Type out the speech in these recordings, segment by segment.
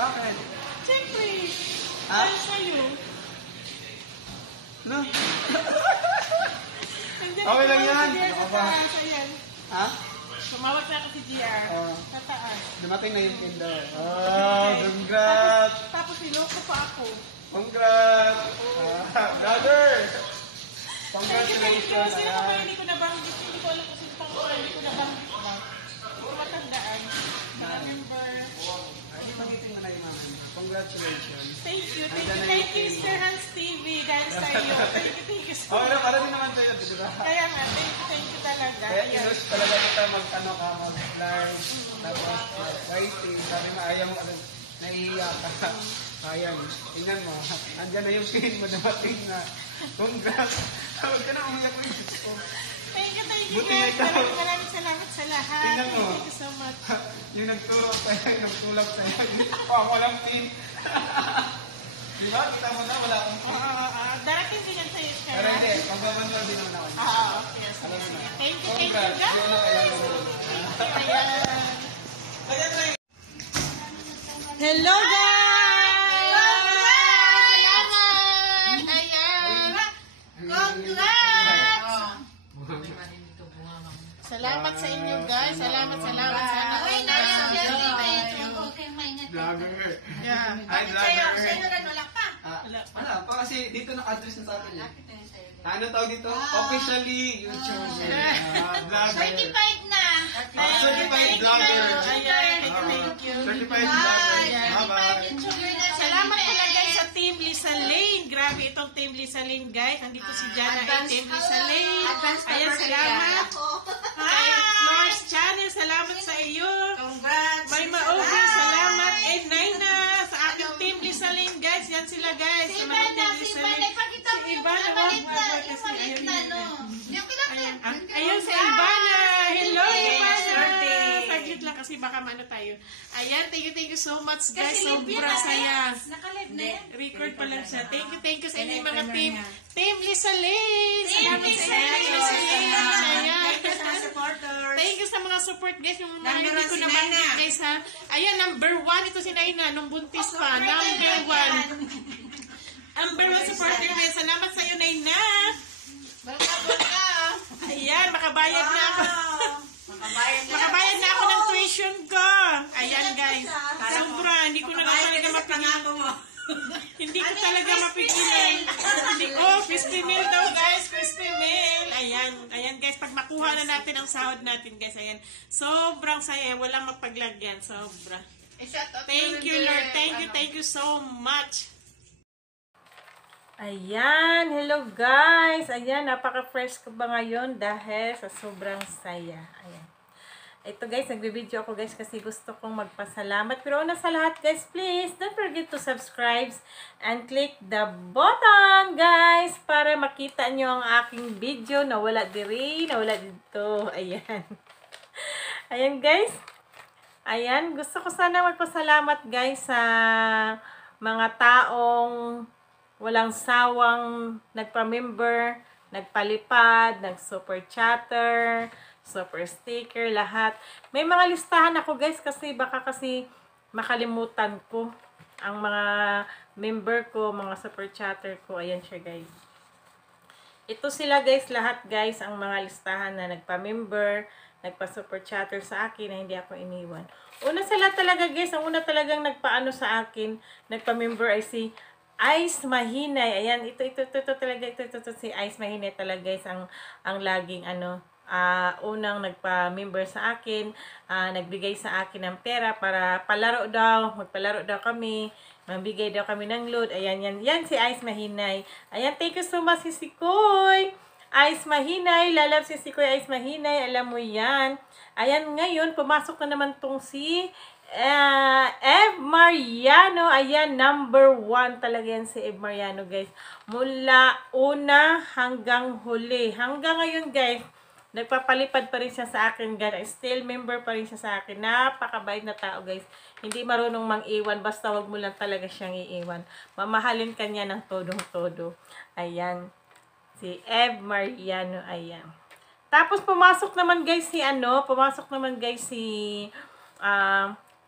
Bakit? Siyempre. Ha? Dahil sa'yo. No? Okay lang yan. Sa taas, ayan. Ha? Sumawat na ako si GR. Sa taas. Dumating na yung kinder. Oh, congrats! Tapos niloko pa ako. Congrats! Brother! Congratulations! Congratulations! Sino ko hindi ko nabanggit. Hindi ko alam kung sino pa ko. Hindi ko nabanggit ba. Hindi ko matandaan. Mga member. Hindi magiting mo na yung mga. Congratulations! Thank you. Thank you, Sir Hans TV. Dahil sa'yo. Thank you so much. Para din naman tayo, diba? Kaya nga, thank you talaga. Kaya inos talaga kita mag-live. Tapos, waiting. Sabi mo, ayaw mo kasi naiiya ka. Ayan, tingnan mo. Andyan na yung pin mo dumating na. Congrats. Huwag ka na umiyak ko yung Diyos ko. Thank you, guys. Maraming salamat sa lahat. Tingnan mo. Thank you so much. Yung nagtulak sa'yo, yung nagtulak sa'yo. Dito pa ako lang pin. Di ba? Kita mo na, wala akong pin. Darating din yan sa'yo. Pero hindi, pagbabanwal din naman ako. Okay. Alam mo na. Thank you, Congrats. guys. Hindi ko na kailangan mo. Ayan. Hello, guys! Salamat! Ayan. Salamat sa inyo, guys. Salamat. Sana all na. Vlogger. Yeah. Hi, vlogger. Wala pa. Wala pa kasi dito naka-address na sa akin. Ano tawag dito? Officially YouTuber. Vlogger. Certified na. Certified vlogger. Ayan. Thank you. Certified vlogger. Bye-bye. Salamat pala guys sa Team Lisa Lane. Grabe itong Team Lisa Lane guys. Nandito si Jana ay Team Lisa Lane. Ayan, salamat. Kay Flores Channel, salamat sa iyo. Congrats! May Maogi, salamat. And Naina, sa aking Team Lisa Lane guys. Yan sila guys. Sa mga Team Lisa Lane. Si Ivana, Ayan si Ivana. Hello, Ivana. Saglit lang kasi baka maano tayo. Ayan, thank you so much guys. Sobrang saya. Naka-live na yan. Record pa lang siya. Thank you sa inyo mga Team Lisa Lane. Salamat sa inyo, Team Lisa Lane. Ayan. Thank you sa mga support guys. Yung mga hindi ko nabanggit guys ha. Ayan, number 1. Ito si Naina. Nung buntis pa. Number 1. Number 1 supporter guys. Salamat sa iyo, Naina. Ayan, makabayad na ako. Makabayad na ako ng tuition ko. Ayan guys. Sobra. Hindi ko na lang talaga mapigilan. Hindi ko talaga mapigilan. Oh, 50 mil daw guys. 50 mil. Ayan guys. Pag makuha na natin ang sahod natin guys. Ayan. Sobrang saya. Walang mapaglagyan. Sobra. Thank you Lord. Thank you so much. Ayan, hello guys. Ayan, napaka-fresh ko ba ngayon dahil sa sobrang saya. Ayan. Ito guys, nagbe-video ako guys kasi gusto kong magpasalamat. Pero una sa lahat guys, please don't forget to subscribe and click the button guys para makita nyo ang aking video na wala diri, na wala dito. Ayan. Ayan guys. Ayan, gusto ko sana magpasalamat guys sa mga taong walang sawang nagpa-member, nagpalipad, nag-super chatter, super sticker, lahat. May mga listahan ako guys kasi baka kasi makalimutan ko ang mga member ko, mga super chatter ko. Ayan siya guys. Ito sila guys, lahat guys, ang mga listahan na nagpa-member, nagpa-super chatter sa akin na hindi ako iniwan. Una sa lahat talaga guys, ang una talagang nagpaano sa akin, nagpa-member ay si Ice Mahinay. Ayan, ito talaga, ito si Ice Mahinay talaga guys, ang laging unang nagpa-member sa akin, nagbigay sa akin ng pera para palaro daw, magpalaro daw kami, mabigay daw kami ng load. Ayan, yan si Ice Mahinay. Ayan, thank you so much si Sikoy. Ice Mahinay, lalab si Sikoy Ice Mahinay, alam mo yan. Ayan, ngayon, pumasok na naman tong si Eve Mariano. Ayan, number 1 talaga yan si Eve Mariano guys. Mula una hanggang huli. Hanggang ngayon guys, nagpapalipad pa rin siya sa akin guys. Still member pa rin siya sa akin. Napakabait na tao guys. Hindi marunong mang-iwan. Basta wag mo lang talaga siyang iiwan. Mamahalin ka niya ng todong-todo. Ayan. Si Eve Mariano. Ayan. Tapos pumasok naman guys si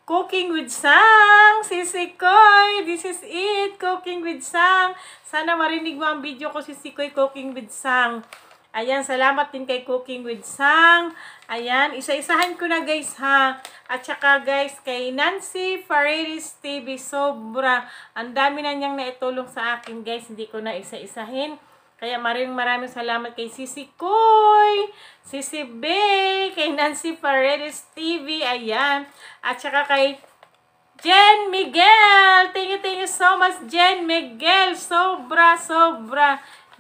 Cooking with Sang, Sisikoy, this is it, Cooking with Sang. Sana marinig mo ang video ko, Sisikoy, Cooking with Sang. Ayan, salamat din kay Cooking with Sang. Ayan, isa-isahan ko na guys ha. At saka guys, kay Nancy Paredes TV, sobra. Ang dami na niyang naitulong sa akin guys, hindi ko na isa-isahin. Kaya maraming salamat kay Sisi Koy, Sisi Bay, kay Nancy Paredes TV, ayan. At saka kay Jen Miguel. Thank you so much, Jen Miguel. Sobra.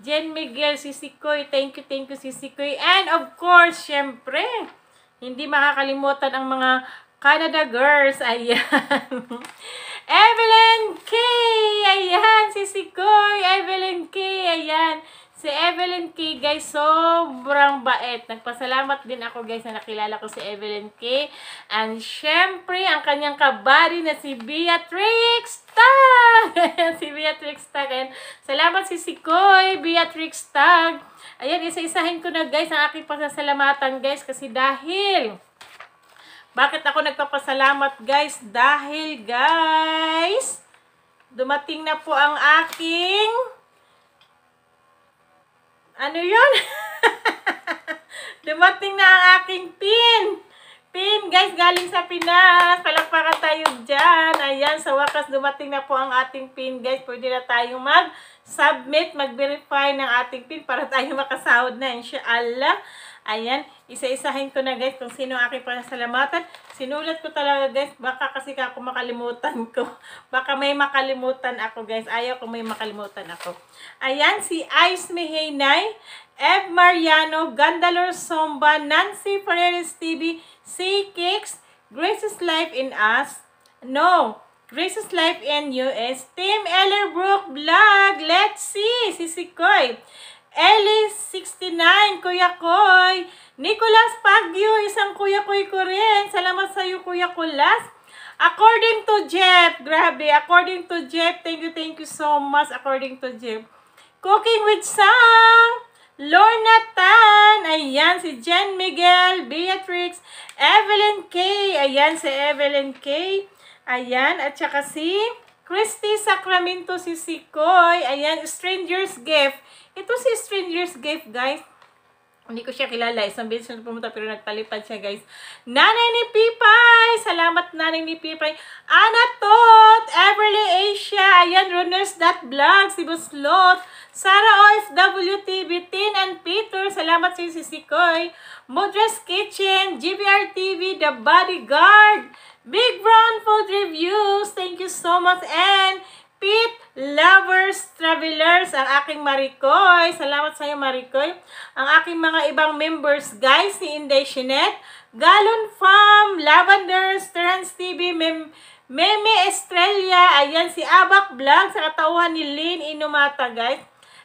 Jen Miguel, Sisi Koy. Thank you, Sisi Koy. And of course, syempre, hindi makakalimutan ang mga Canada girls. Ayan. Evelyn K. Ayan. Sisi Koy. Evelyn K. Ayan. Si Evelyn K, guys, sobrang bait. Nagpasalamat din ako, guys, na nakilala ko si Evelyn K. And syempre, ang kanyang kabady na si Beatrix Tag. Si Beatrix Tag. Ayan. Salamat si Sikoy, Beatrix Tag. Ayan, isa-isahin ko na, guys, ang aking pasasalamatan, guys, kasi dahil... Bakit ako nagpapasalamat, guys? Dahil, guys, dumating na po ang aking... Ano yun? Dumating na ang aking pin. Pin, guys, galing sa Pinas. Palakpakan tayo dyan. Ayan, sa wakas, dumating na po ang ating pin, guys. Pwede na tayong mag-submit, mag-verify ng ating pin para tayo makasahod na, inshallah. Ayan, isa-isahin ko na, guys, kung sino ang aking pasasalamatan. Sinulat ko talaga, guys, baka kasi ako makalimutan ko. Baka may makalimutan ako, guys. Ayaw ko may makalimutan ako. Ayan, si Ice Mehinay, Ev Mariano, Gandalor Somba, Nancy Paredes TV, C. Kicks, Grace's Life in Us, Grace's Life in US, Team Ellerbrook Vlog, Let's See, si Sikoy, Ellie69, Kuya Koy, Nicolas Pagyo, isang Kuya Koy ko rin. Salamat sa iyo, Kuya Kulas. According to Jeff, grabe, according to Jeff, thank you so much, according to Jeff. Cooking with Sang, Lorna Tan, ayan, si Jen Miguel, Beatrix, Evelyn K, ayan, si Evelyn K, ayan, at saka si Christy Sacramento, si Sikoy, ayan, Stranger's Gift. Ito si Stranger's Gift, guys. Hindi ko siya kilala. Isang beses na pumunta pero nagpalipad siya, guys. Nanay ni Pipay! Salamat, Nanay ni Pipay. Anatot! Everly Asia! Ayan, Runners.vlog. Si Buslot. Sarah OFW TV. Tin and Peter. Salamat sa si Sikoy. Mudra's Kitchen. GBR TV. The Bodyguard. Big Brown Food Reviews. Thank you so much. And Pete Lovers Travelers, ang aking Maricoy. Salamat sa iyo, Maricoy. Ang aking mga ibang members, guys, si Inday Shinet, Galon Farm, Lavenders, Trans TV, Meme Estrella, ayan, si Abak Vlog, sa katauhan ni Lynn Inumata, guys.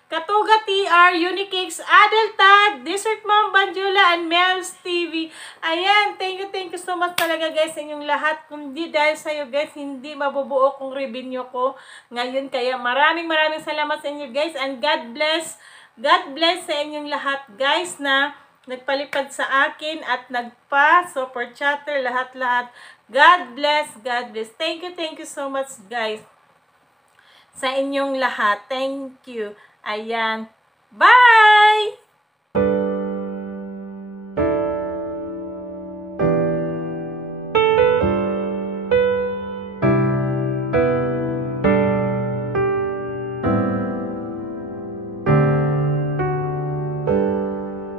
Katuga TR, Unicakes, Adeltag, Desert Mom Banjula, and Mel's TV. Ayan, thank you so much talaga, guys, sa inyong lahat. Kung di dahil sa iyo, guys, hindi mabubuo kong revenue ko ngayon. Kaya maraming salamat sa inyo, guys, and God bless sa inyong lahat, guys, na nagpalipad sa akin at nagpa-super chatter, lahat-lahat. God bless. Thank you so much, guys, sa inyong lahat. Thank you. Ayan. Bye!